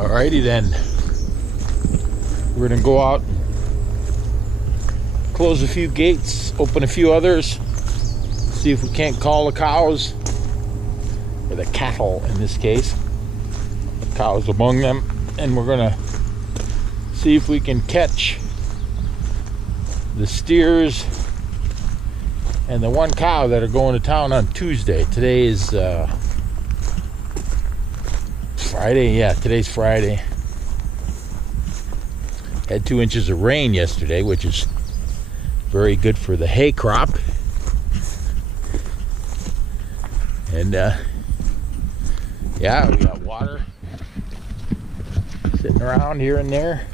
Alrighty then. We're gonna go out, close a few gates, open a few others, see if we can't call the cows, or the cattle in this case, the cows among them, and we're gonna see if we can catch the steers and the one cow that are going to town on Tuesday. Today is Friday. Yeah, today's Friday. Had 2 inches of rain yesterday, which is very good for the hay crop. And yeah, we got water sitting around here and there.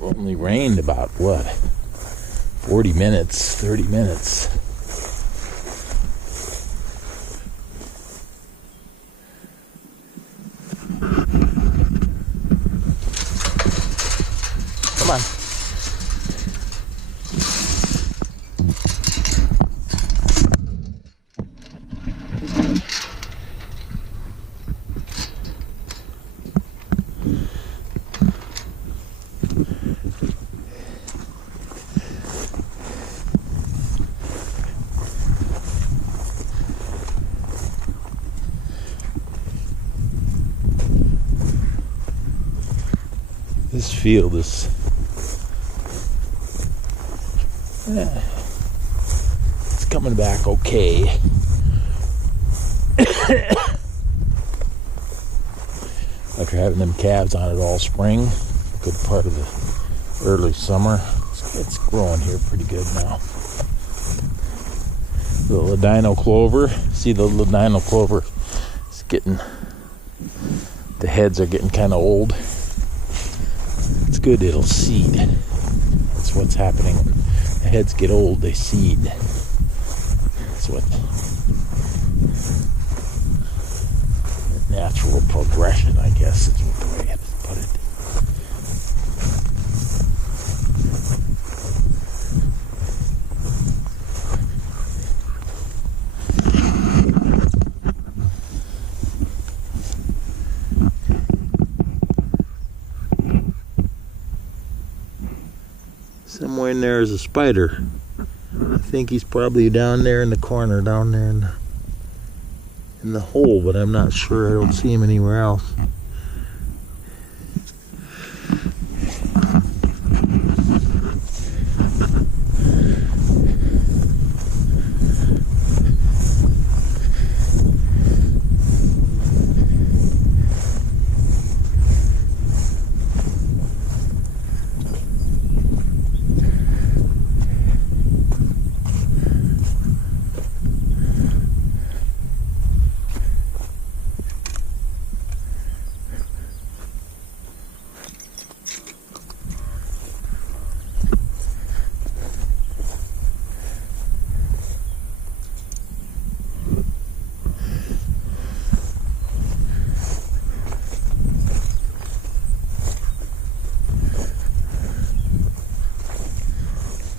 Only rained about what, 40 minutes, 30 minutes. Come on. This field is it's coming back okay. After having them calves on it all spring, good part of the early summer, it's growing here pretty good now. The ladino clover, see the ladino clover is getting, the heads are getting kind of old. It's good, it'll seed. That's what's happening. When the heads get old, they seed. That's what natural progression, I guess, is what the way I have to put it. Somewhere in there is a spider. I think he's probably down there in the corner, down there in the hole, but I'm not sure. I don't see him anywhere else.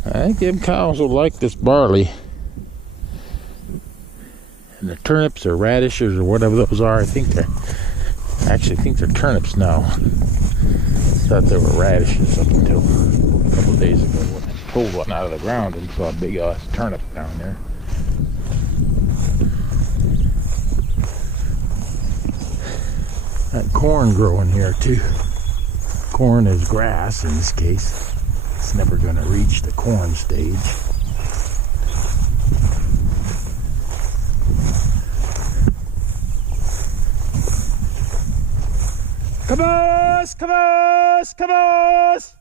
I think them cows will like this barley. And the turnips or radishes or whatever those are, I actually think they're turnips now. Thought they were radishes up until a couple of days ago when I pulled one out of the ground and saw a big turnip down there. That corn growing here too. Corn is grass in this case. It's never going to reach the corn stage. Cabos! Cabos! Cabos!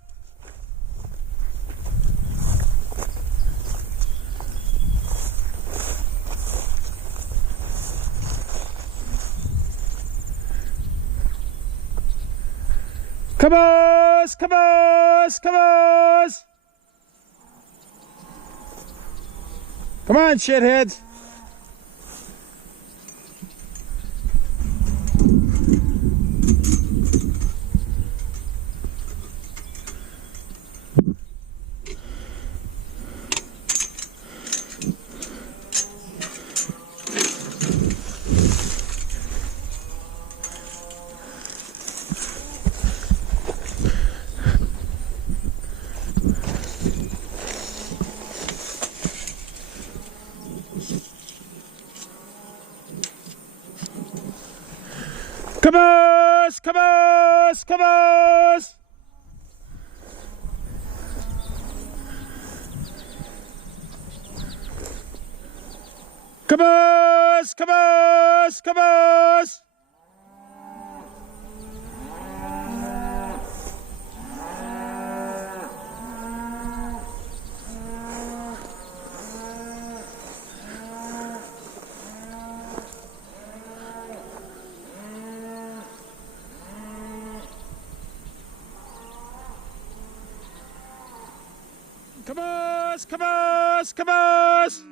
Cabos! Cabos! Cabos! Come on, shitheads! Caboose! Caboose! Caboose! Caboose! Caboose! Caboose! Caboose! Caboose! Caboose!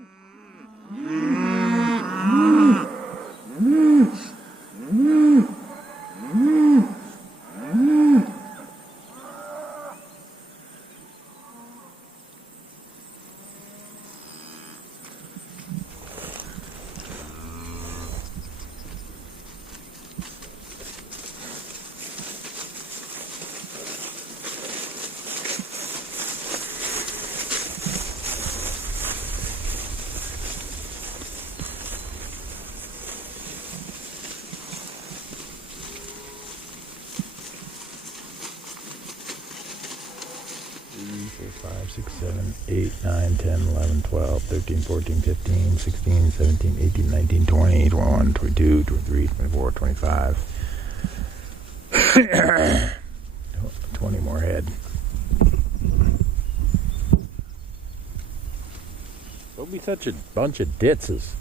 Five, 6, 7, 8, 9, 10, 11, 12, 13, 14, 15, 16, 17, 18, 19, 20, 21, 22, 23, 24, 25. 20 more head. Don't be such a bunch of ditzes.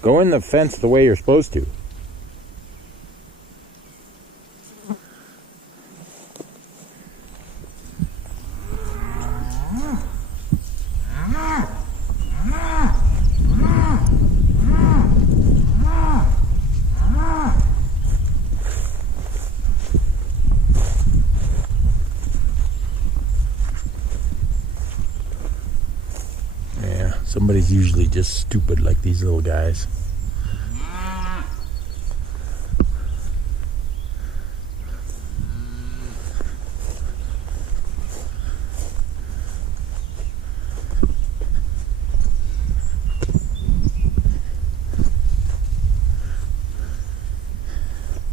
Go in the fence the way you're supposed to. Somebody's usually just stupid like these little guys.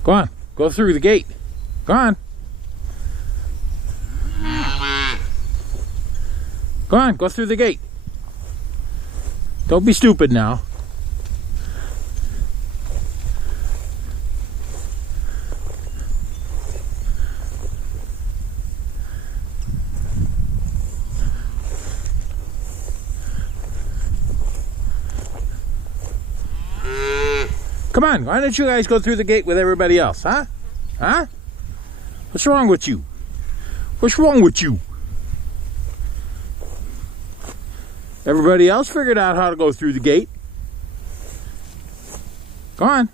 Go on, go through the gate. Go on. Go on, go through the gate. Don't be stupid now. Come on, why don't you guys go through the gate with everybody else, huh? Huh? What's wrong with you? What's wrong with you? Everybody else figured out how to go through the gate. Go on.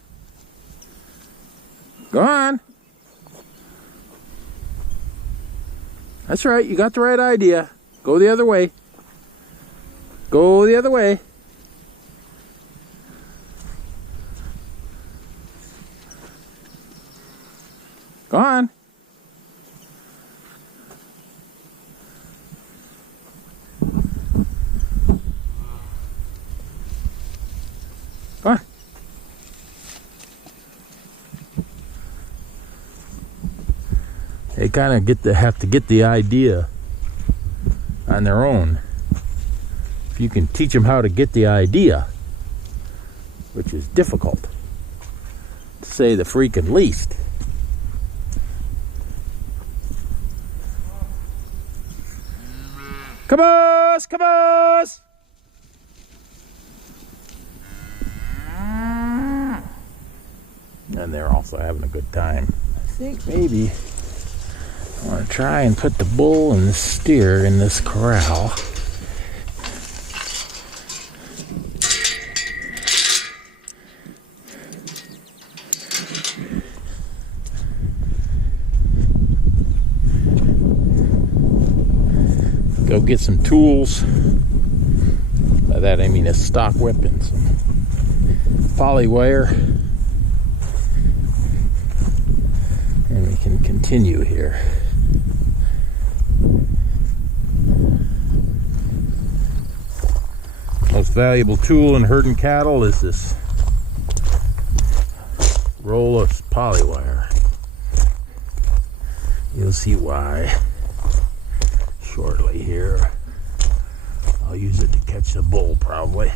Go on. That's right, you got the right idea. Go the other way. Go the other way. Go on. Go on. They kind of have to get the idea on their own. If you can teach them how to get the idea, which is difficult, to say the freaking least. Caboose! Caboose! And they're also having a good time. I think maybe I want to try and put the bull and the steer in this corral. Go get some tools. By that I mean a stock whip and some polywire. And we can continue here. Most valuable tool in herding cattle is this roll of polywire. You'll see why shortly here. I'll use it to catch the bull probably.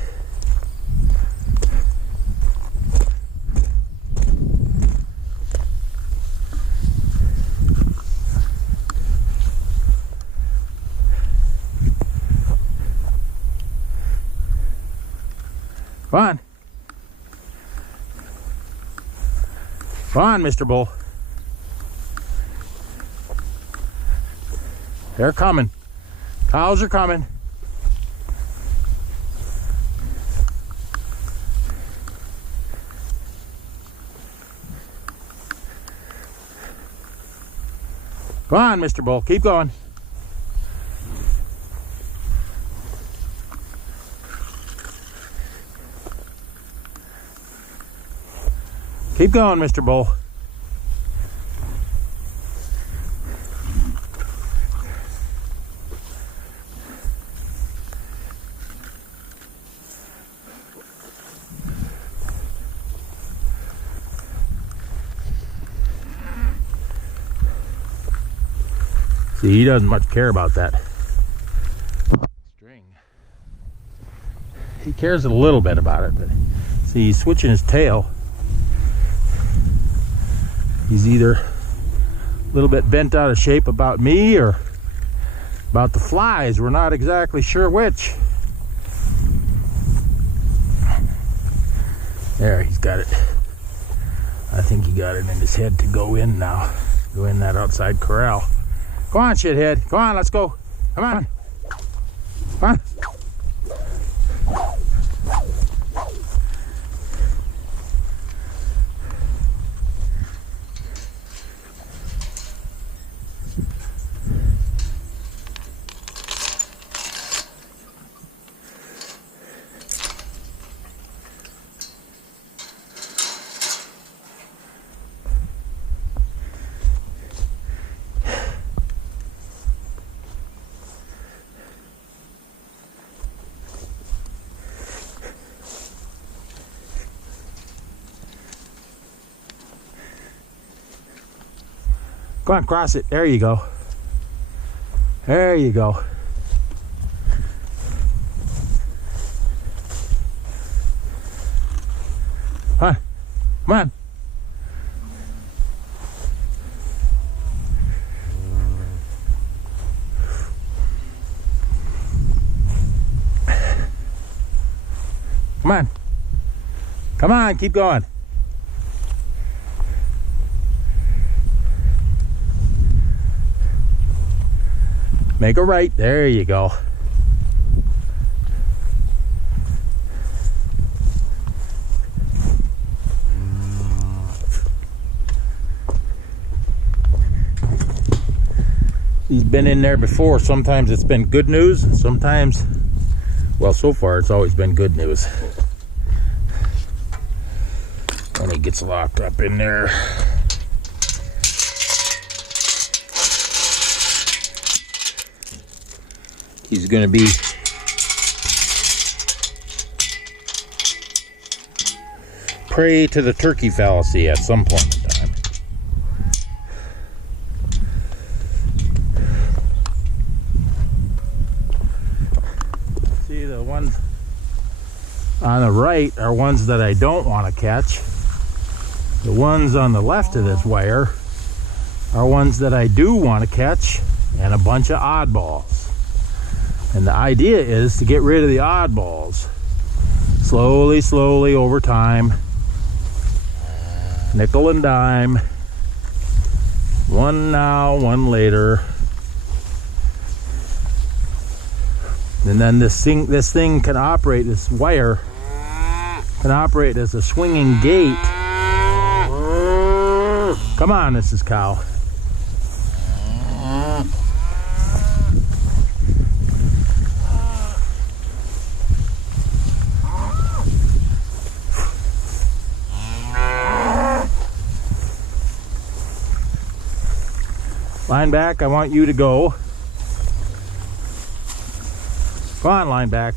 Come on. Come on, Mr. Bull. They're coming. Cows are coming. Come on, Mr. Bull. Keep going. Keep going, Mr. Bull. See, he doesn't much care about that string. He cares a little bit about it, but see, he's switching his tail. He's either a little bit bent out of shape about me or about the flies. We're not exactly sure which. There, he's got it. I think he got it in his head to go in now. Go in that outside corral. Come on, shithead. Come on, let's go. Come on. Come on. Go on, cross it. There you go. There you go. Come on. Come on. Come on. Come on, keep going. Make a right. There you go. He's been in there before. Sometimes it's been good news. Sometimes, well, so far it's always been good news. When he gets locked up in there. He's going to be prey to the turkey fallacy at some point in time. See, the ones on the right are ones that I don't want to catch. The ones on the left of this wire are ones that I do want to catch, and a bunch of oddballs. And the idea is to get rid of the oddballs slowly, slowly over time. Nickel and dime. One now, one later. And then this thing can operate, this wire can operate as a swinging gate. Come on, Mrs. Cow. Line back, I want you to go. Come on, line back.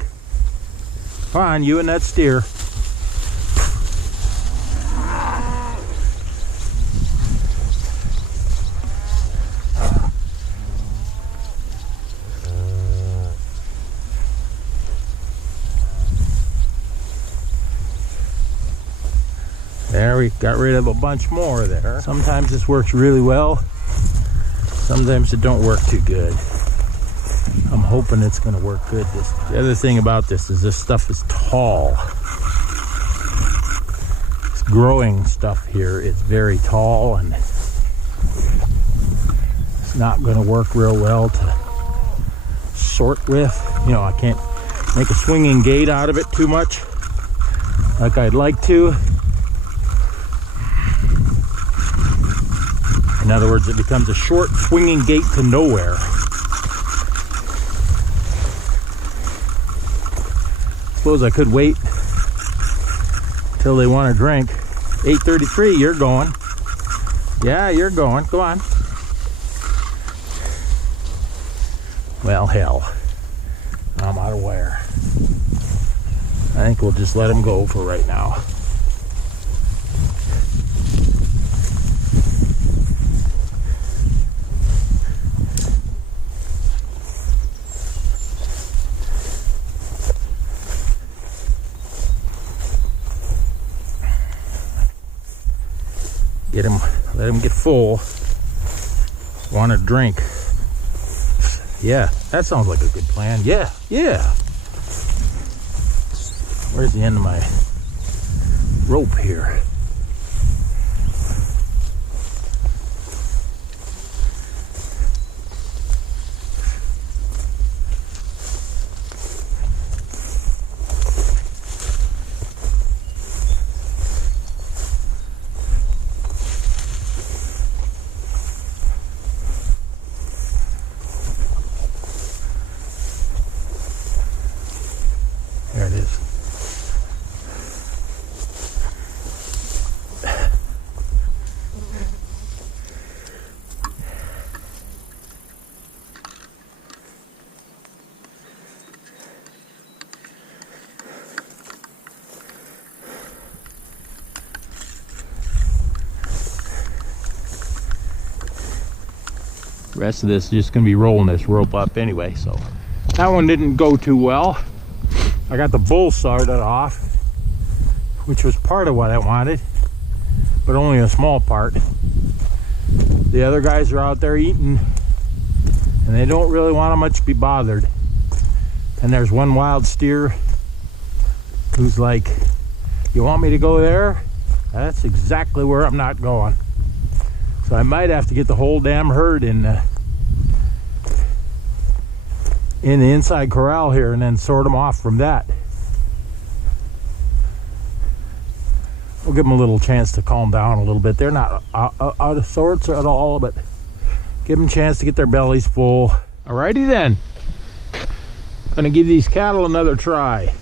Come on, you and that steer. There, we got rid of a bunch more there. Sometimes this works really well. Sometimes it don't work too good. I'm hoping it's going to work good. The other thing about this is this stuff is tall. This growing stuff here is very tall, and it's not going to work real well to sort with. You know, I can't make a swinging gate out of it too much like I'd like to. In other words, it becomes a short swinging gate to nowhere. Suppose I could wait till they want a drink. 8:33, you're going. Yeah, you're going. Go on. Well, hell. I'm out of wire. I think we'll just let them go for right now. Let him get full. Want a drink. Yeah, that sounds like a good plan. Yeah. Where's the end of my rope here? There it is. The rest of this is just going to be rolling this rope up anyway, so that one didn't go too well. I got the bull started off, which was part of what I wanted, but only a small part. The other guys are out there eating, and they don't really want to much be bothered. And there's one wild steer who's like, you want me to go there? That's exactly where I'm not going. So I might have to get the whole damn herd in the inside corral here and then sort them off from that. We'll give them a little chance to calm down a little bit. They're not out of sorts at all, but give them a chance to get their bellies full. Alrighty then. I'm gonna give these cattle another try.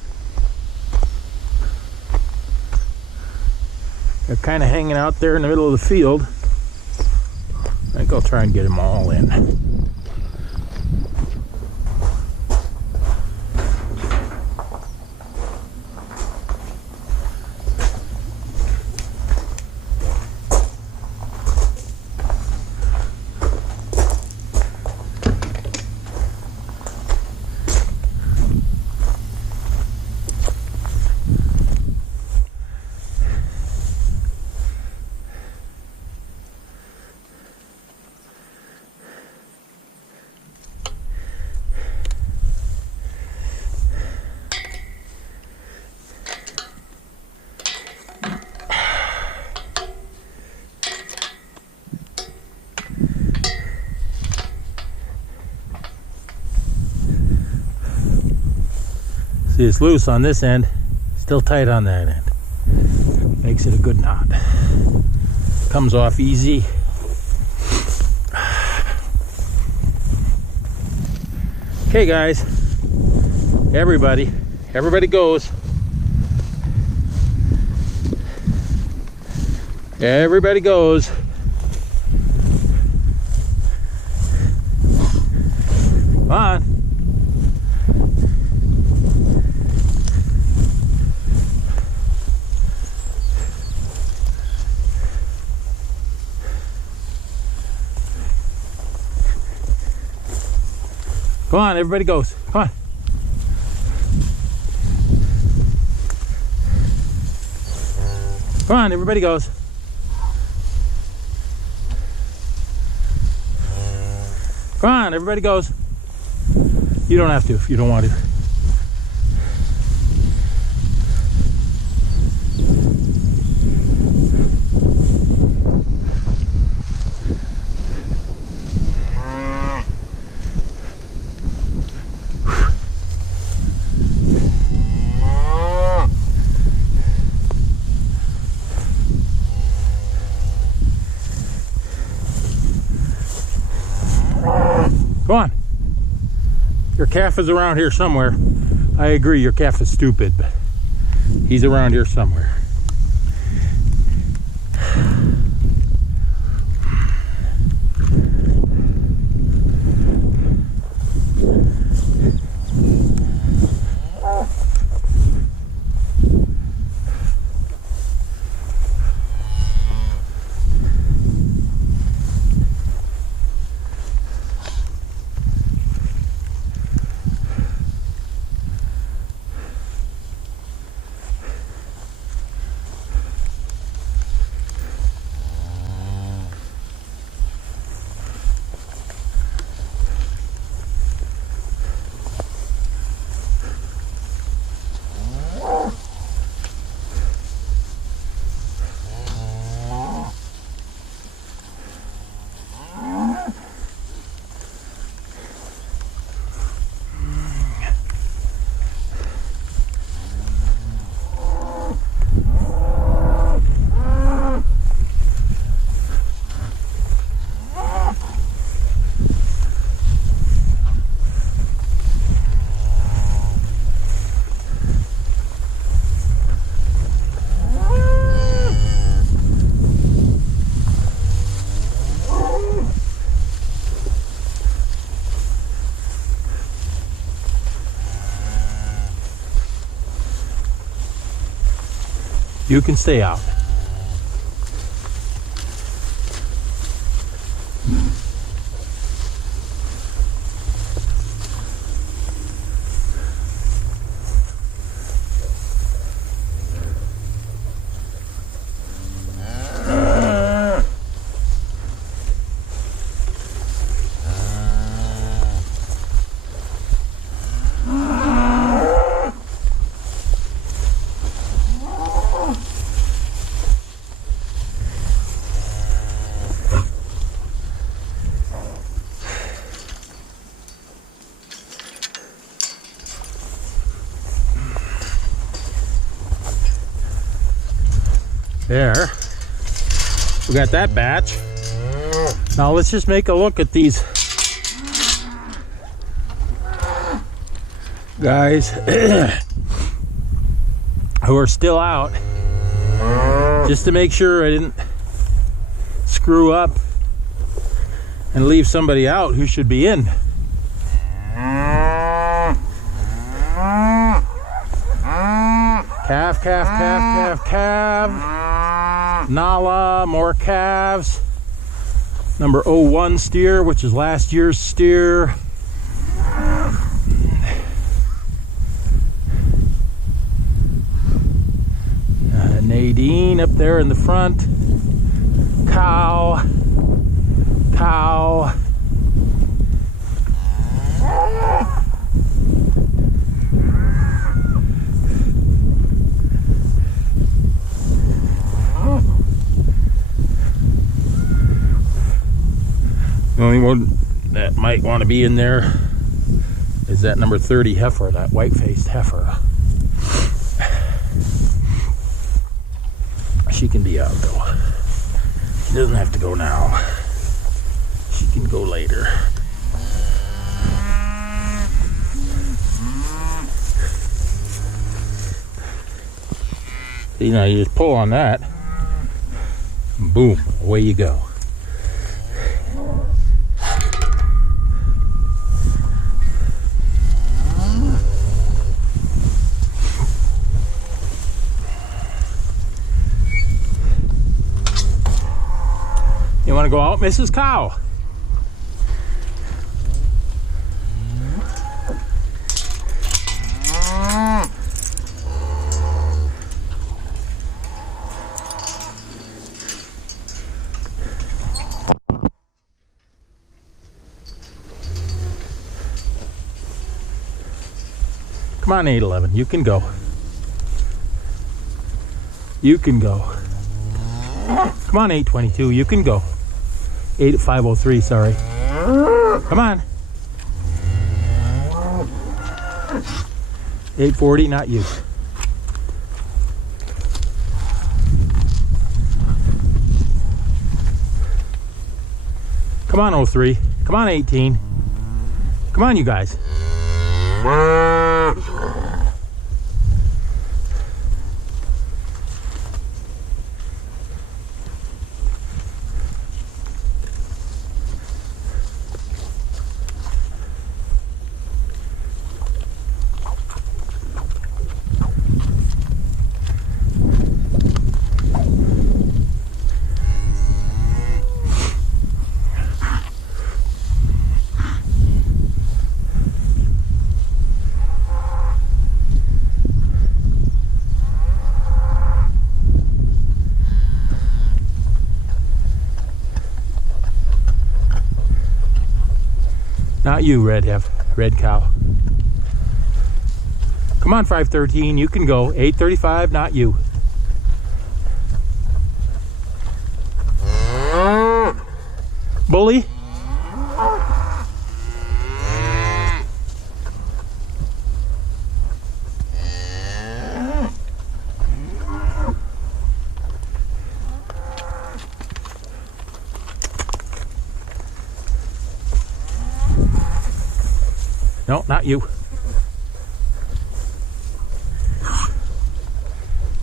They're kind of hanging out there in the middle of the field. I think I'll try and get them all in. See, it's loose on this end, still tight on that end. Makes it a good knot. Comes off easy. Okay guys, everybody goes. Everybody goes. Come on. Come on, everybody goes. Come on. Come on, everybody goes. Come on, everybody goes. You don't have to if you don't want to. Go on. Your calf is around here somewhere. I agree, your calf is stupid, but he's around here somewhere. You can stay out. There, we got that batch. Now let's just make a look at these guys who are still out, just to make sure I didn't screw up and leave somebody out who should be in. Calf, calf, calf, calf, calf. Nala, more calves. Number 01 steer, which is last year's steer. Nadine up there in the front. Cow. Cow. The only one that might want to be in there is that number 30 heifer, that white-faced heifer. She can be out though. She doesn't have to go now. She can go later. You know, you just pull on that, boom, away you go. You want to go out, Mrs. Cow? Come on, 811. You can go. You can go. Come on, 822. You can go. 503, sorry. Come on. 840, not you. Come on, 03. Come on, 18. Come on, you guys. Not you, red cow. Come on, 513, you can go. 835, not you. Bully. No, not you.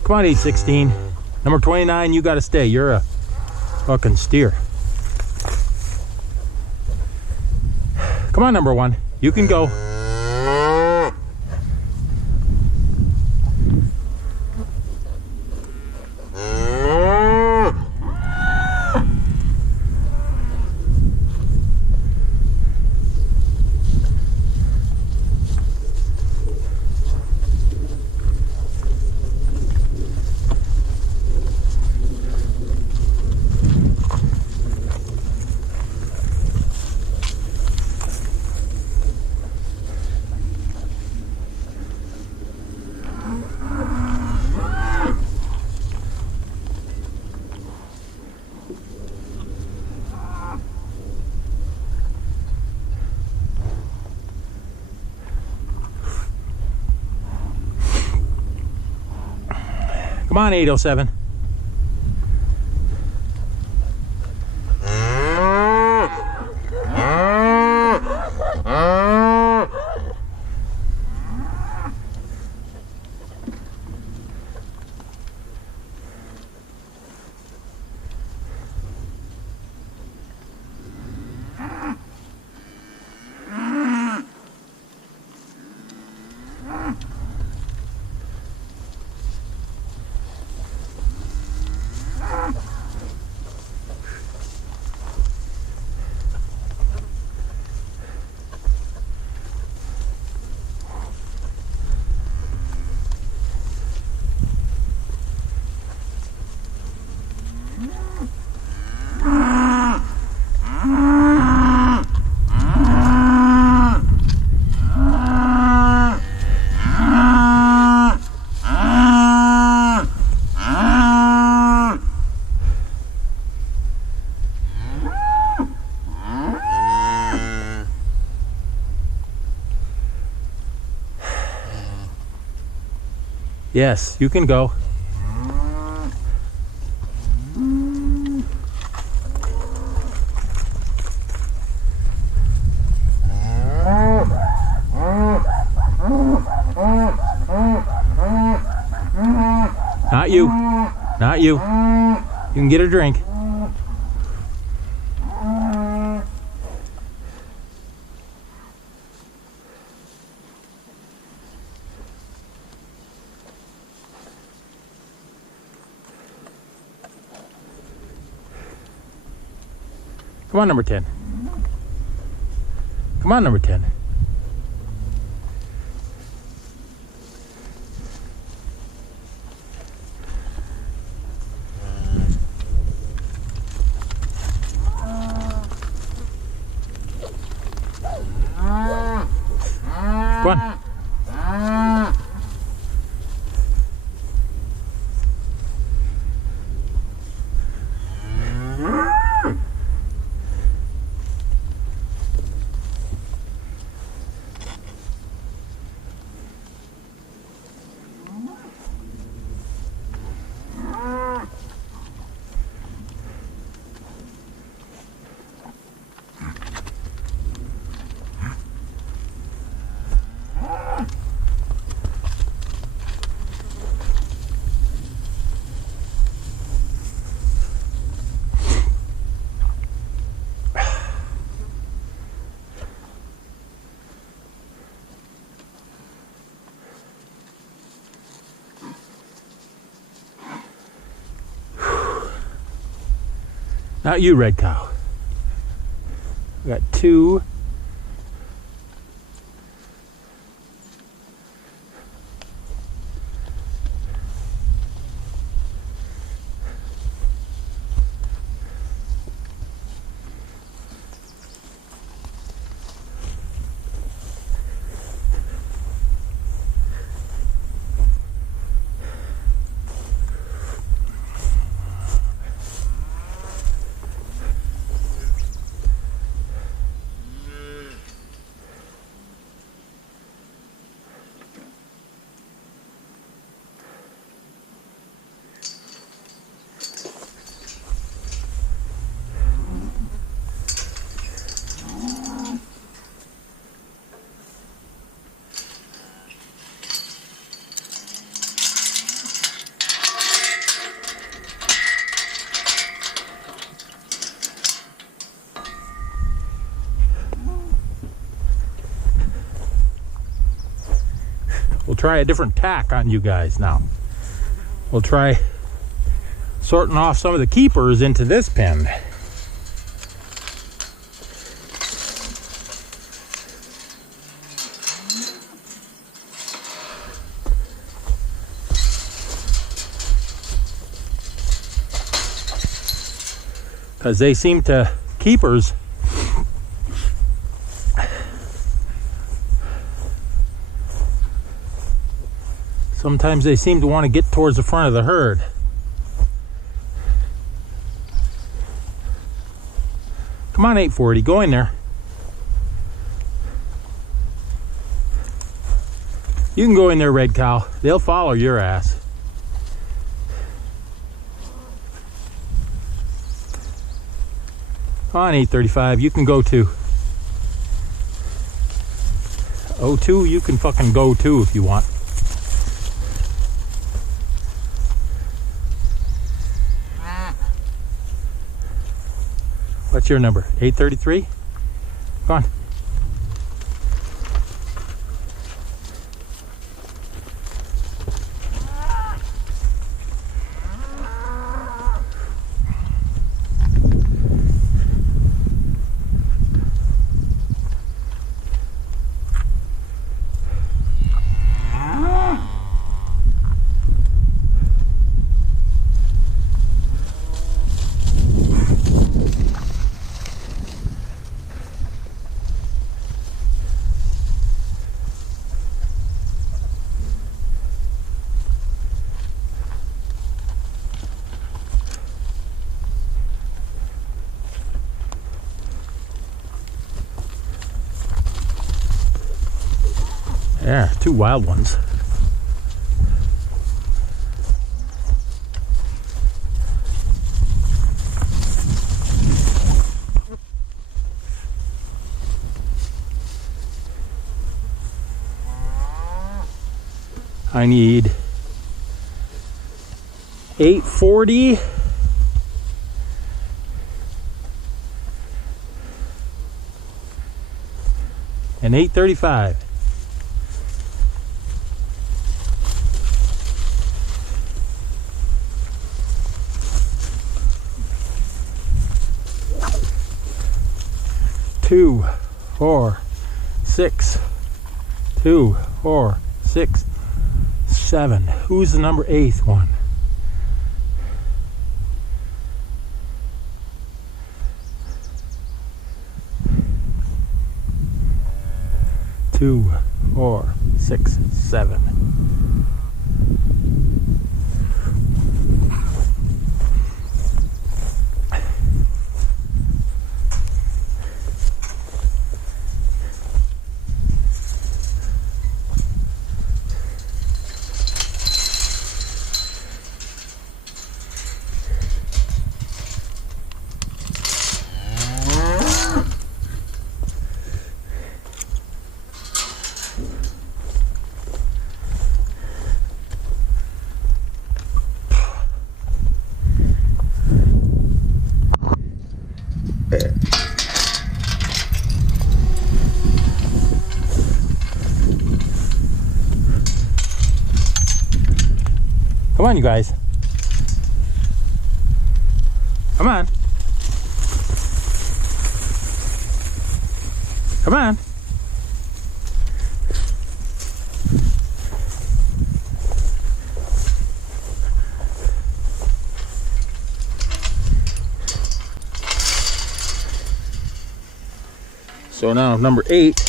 Come on, 816. Number 29, you gotta stay. You're a fucking steer. Come on, number 1. You can go. Come on, 807. Yes, you can go. Not you. Not you. You can get a drink. Come on, number 10. Come on, number 10. Come on. Not you, red cow. We got two. We'll try a different tack on you guys now. We'll try sorting off some of the keepers into this pen. Because they seem to, keepers, sometimes they seem to want to get towards the front of the herd. Come on, 840, go in there. You can go in there, red cow. They'll follow your ass. Come on, 835, you can go too. 02, you can fucking go too if you want. What's your number? 833? Come on. Yeah, two wild ones. I need 840 and 835. Two, 4, 6, 2, 4, 6, 7. Who's the number 8th one? Two, 4, 6, 7. Come on, you guys. Come on. Come on. So now number 8.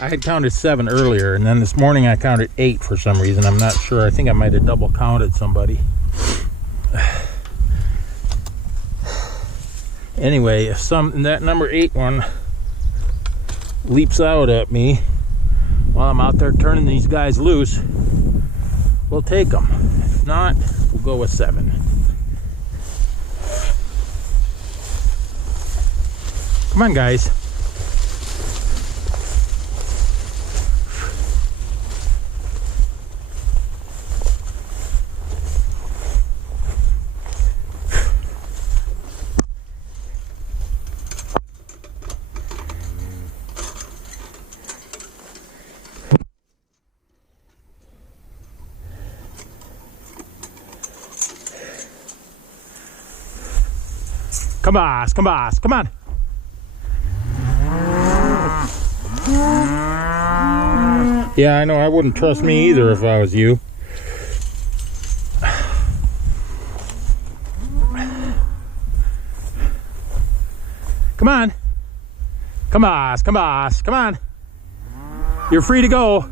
I had counted 7 earlier, and then this morning I counted 8 for some reason. I'm not sure. I think I might have double counted somebody. Anyway, if that number 8 one leaps out at me while I'm out there turning these guys loose, we'll take them. If not, we'll go with 7. Come on, guys. Come on, come on, come on. Yeah, I know, I wouldn't trust me either if I was you. Come on. Come on, come on, come on. You're free to go.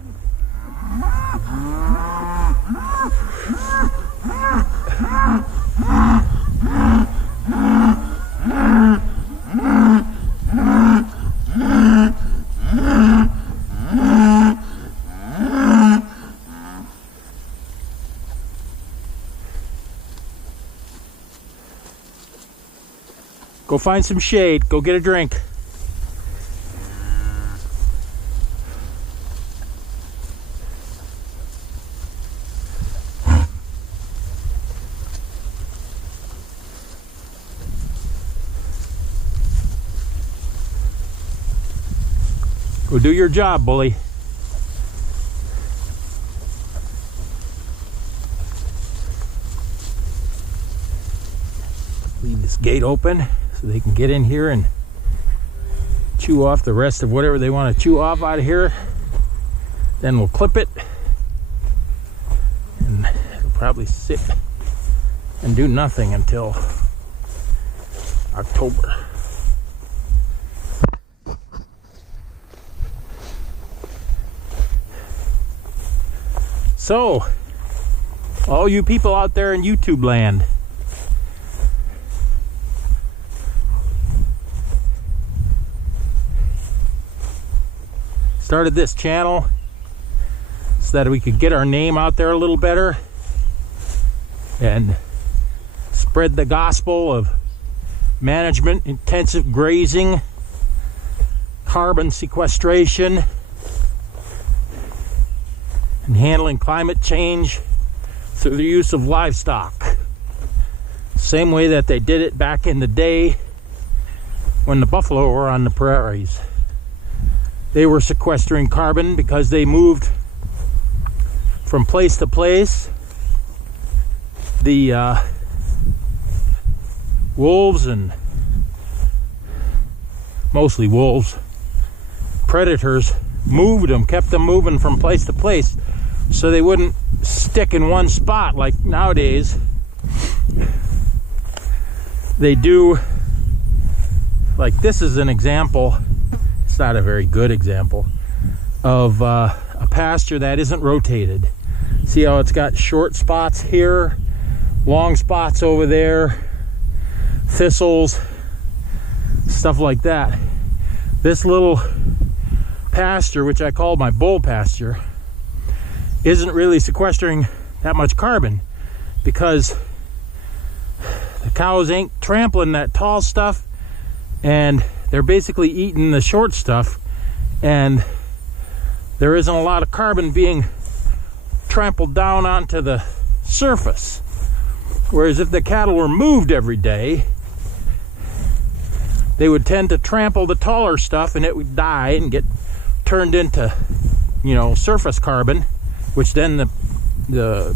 Go find some shade. Go get a drink. Go do your job, bully. Leave this gate open so they can get in here and chew off the rest of whatever they want to chew off out of here. Then we'll clip it, and it'll probably sit and do nothing until October. So, all you people out there in YouTube land, started this channel so that we could get our name out there a little better and spread the gospel of management, intensive grazing, carbon sequestration, and handling climate change through the use of livestock. Same way that they did it back in the day when the buffalo were on the prairies. They were sequestering carbon because they moved from place to place. The wolves, and mostly wolves, predators, moved them, kept them moving from place to place so they wouldn't stick in one spot like nowadays they do. Like, this is an example, it's not a very good example, of a pasture that isn't rotated. See how it's got short spots here, long spots over there, thistles, stuff like that. This little pasture, which I call my bull pasture, isn't really sequestering that much carbon because the cows ain't trampling that tall stuff, and they're basically eating the short stuff, and there isn't a lot of carbon being trampled down onto the surface. Whereas if the cattle were moved every day, they would tend to trample the taller stuff, and it would die and get turned into, you know, surface carbon, which then the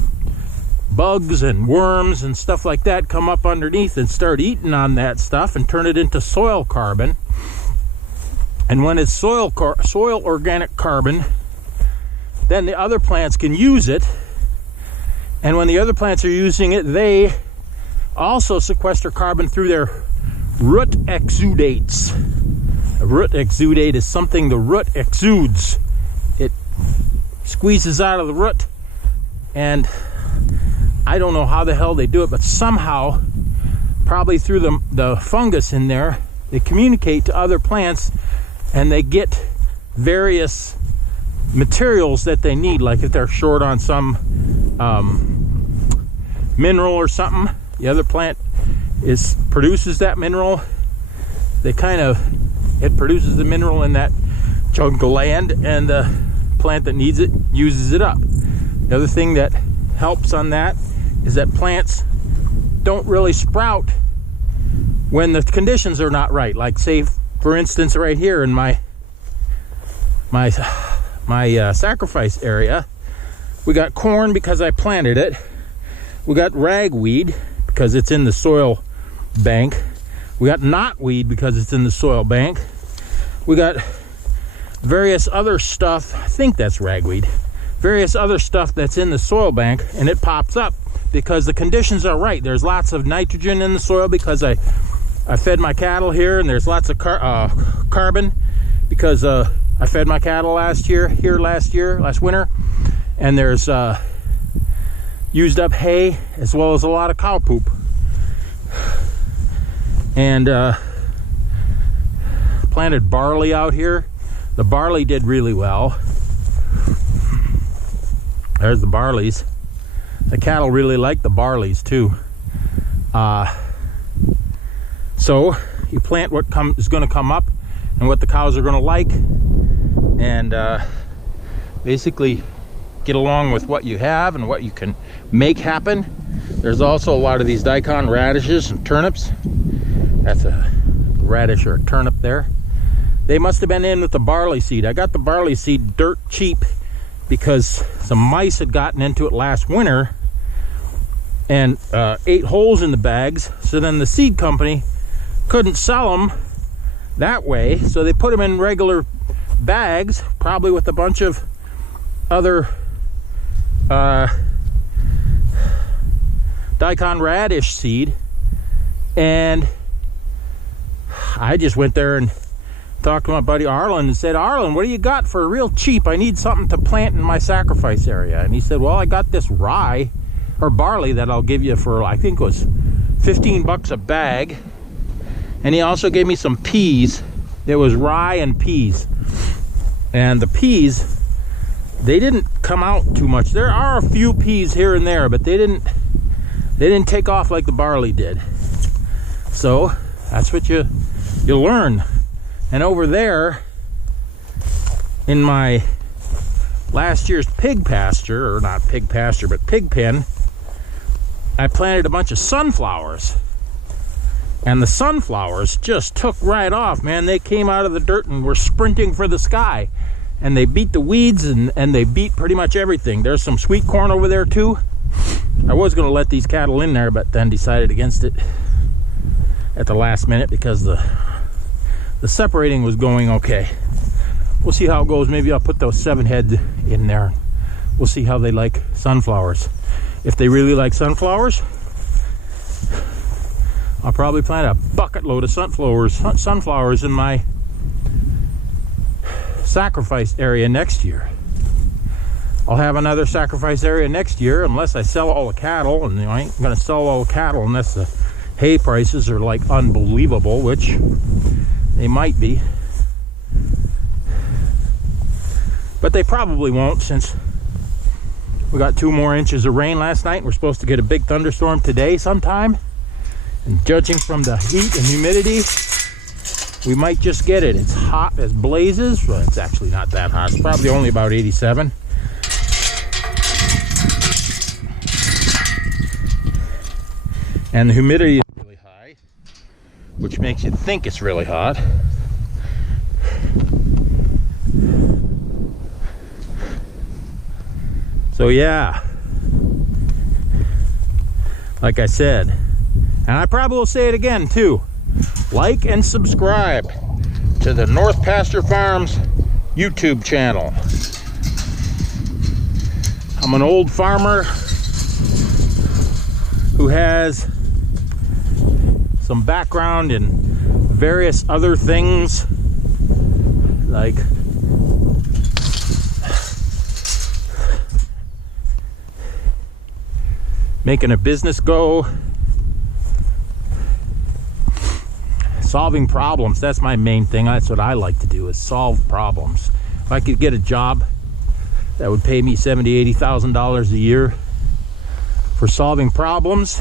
bugs and worms and stuff like that come up underneath and start eating on that stuff and turn it into soil carbon. And when it's soil organic carbon, then the other plants can use it. And when the other plants are using it, they also sequester carbon through their root exudates. A root exudate is something the root exudes. It squeezes out of the root, and I don't know how the hell they do it, but somehow, probably through the fungus in there, they communicate to other plants, and they get various materials that they need. Like if they're short on some mineral or something, the other plant produces that mineral. It produces the mineral in that chunk of land, and the plant that needs it uses it up. The other thing that helps on that is that plants don't really sprout when the conditions are not right. Like, say, for instance, right here in my sacrifice area, we got corn because I planted it. We got ragweed because it's in the soil bank. We got knotweed because it's in the soil bank. We got various other stuff, I think that's ragweed, various other stuff that's in the soil bank, and it pops up because the conditions are right. There's lots of nitrogen in the soil because I fed my cattle here, and there's lots of carbon because I fed my cattle last winter, and there's used up hay as well as a lot of cow poop. And planted barley out here. The barley did really well. There's the barleys. The cattle really like the barleys too. So you plant what is going to come up and what the cows are going to like, and basically get along with what you have and what you can make happen. There's also a lot of these daikon radishes and turnips. That's a radish or a turnip there. They must have been in with the barley seed. I got the barley seed dirt cheap because some mice had gotten into it last winter and ate holes in the bags. So then the seed company couldn't sell them that way, so they put them in regular bags, probably with a bunch of other daikon radish seed. And I just went there and talked to my buddy Arlen and said, Arlen, what do you got for real cheap? I need something to plant in my sacrifice area. And he said, well, I got this rye or barley that I'll give you for, I think it was 15 bucks a bag. And he also gave me some peas. There was rye and peas. And the peas, they didn't come out too much. There are a few peas here and there, but they didn't take off like the barley did. So that's what you learn. And over there in my last year's pig pasture, or not pig pasture, but pig pen, I planted a bunch of sunflowers. And the sunflowers just took right off, man. They came out of the dirt and were sprinting for the sky. And they beat the weeds and they beat pretty much everything. There's some sweet corn over there too. I was going to let these cattle in there, but then decided against it at the last minute because the separating was going okay. We'll see how it goes. Maybe I'll put those 7 heads in there. We'll see how they like sunflowers. If they really like sunflowers, I'll probably plant a bucket load of sunflowers in my sacrifice area next year. I'll have another sacrifice area next year unless I sell all the cattle, and I ain't gonna sell all the cattle unless the hay prices are like unbelievable, which they might be. But they probably won't, since we got 2 more inches of rain last night and we're supposed to get a big thunderstorm today sometime. And judging from the heat and humidity, we might just get it. It's hot as blazes. Well, it's actually not that hot. It's probably only about 87. And the humidity is really high, which makes you think it's really hot. So yeah, like I said, and I probably will say it again too, like and subscribe to the North Pasture Farms YouTube channel. I'm an old farmer who has some background in various other things, like making a business go, solving problems. That's my main thing. That's what I like to do, is solve problems. If I could get a job that would pay me $70,000, $80,000 a year for solving problems,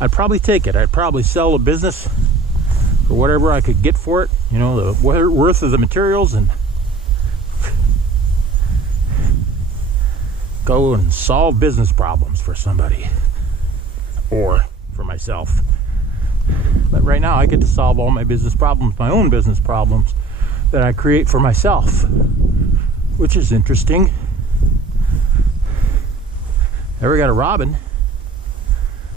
I'd probably take it. I'd probably sell a business for whatever I could get for it, you know, the worth of the materials, and go and solve business problems for somebody or for myself. But right now I get to solve all my business problems, my own business problems that I create for myself, which is interesting. Ever got a robin?